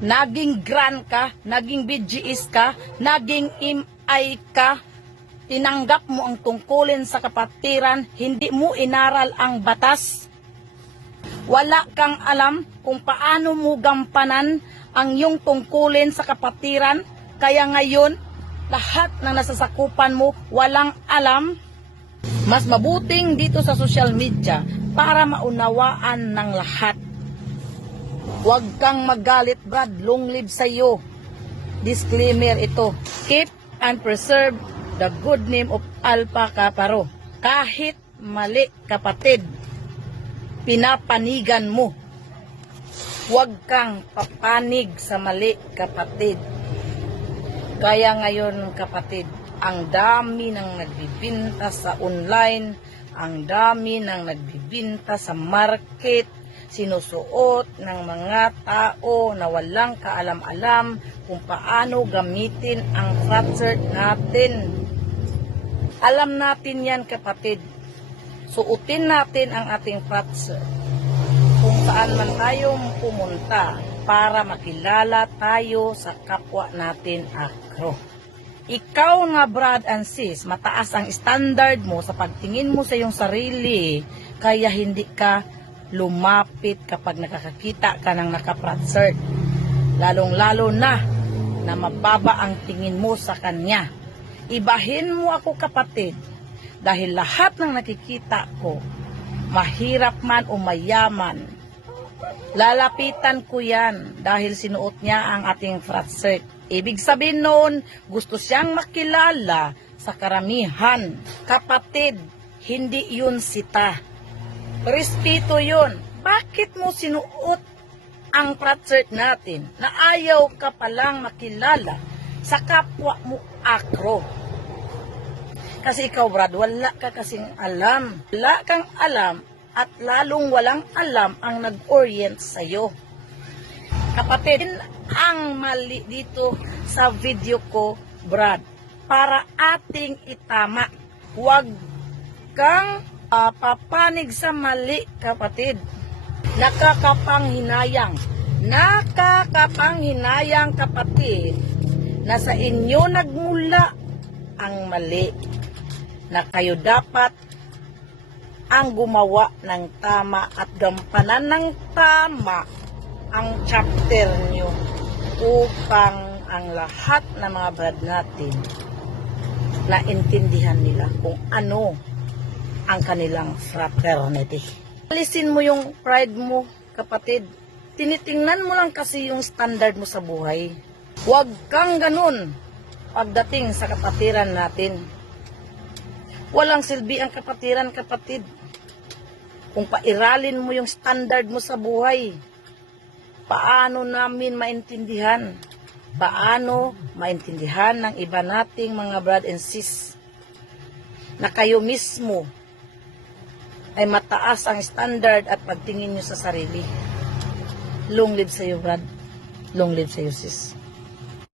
naging grand ka, naging BGS ka, naging MI ka, tinanggap mo ang tungkulin sa kapatiran, hindi mo inaral ang batas. Wala kang alam kung paano mo gampanan ang iyong tungkulin sa kapatiran, kaya ngayon, lahat ng nasasakupan mo, walang alam. Mas mabuting dito sa social media para maunawaan ng lahat. Huwag kang magalit, Brad. Long live sa iyo. Disclaimer ito. Keep and preserve the good name of Alpha Kaparo. Kahit mali, kapatid, pinapanigan mo. Huwag kang papanig sa mali, kapatid. Kaya ngayon, kapatid, ang dami ng nagbibinta sa online, ang dami ng nagbibinta sa market, sinusuot ng mga tao na walang kaalam-alam kung paano gamitin ang flat shirt natin. Alam natin yan, kapatid. Suotin natin ang ating flat shirt kung saan man tayo pumunta para makilala tayo sa kapwa natin akro. Ikaw nga, Brad and sis, mataas ang standard mo sa pagtingin mo sa iyong sarili, kaya hindi ka lumapit kapag nakakakita ka ng naka-flat shirt. Lalong-lalo na mababa ang tingin mo sa kanya. Ibahin mo ako, kapatid, dahil lahat ng nakikita ko, mahirap man o mayaman, lalapitan ko yan dahil sinuot niya ang ating flat shirt. Ibig sabihin noon, gusto siyang makilala sa karamihan. Kapatid, hindi yun sita. Respeto yun. Bakit mo sinuot ang flat shirt natin na ayaw ka palang makilala sa kapwa mo akro? Kasi ikaw, Brad, wala ka kasing alam. Wala kang alam at lalong walang alam ang nag-orient sa'yo. Kapatid, ang mali dito sa video ko, Brad, para ating itama. Huwag kang papanig sa mali, kapatid. Nakakapanghinayang, kapatid, na sa inyo nagmula ang mali, na kayo dapat ang gumawa ng tama at gampanan ng tama ang chapter nyo upang ang lahat ng mga brad natin naintindihan nila kung ano ang kanilang fraternity. Alisin mo yung pride mo, kapatid. Tinitingnan mo lang kasi yung standard mo sa buhay. Huwag kang ganun pagdating sa kapatiran natin. Walang silbi ang kapatiran, kapatid, kung pairalin mo yung standard mo sa buhay. Paano namin maintindihan? Paano maintindihan ng iba nating mga brad and sis na kayo mismo ay mataas ang standard at pagtingin nyo sa sarili? Long live sa iyo, brad. Long live sa iyo, sis.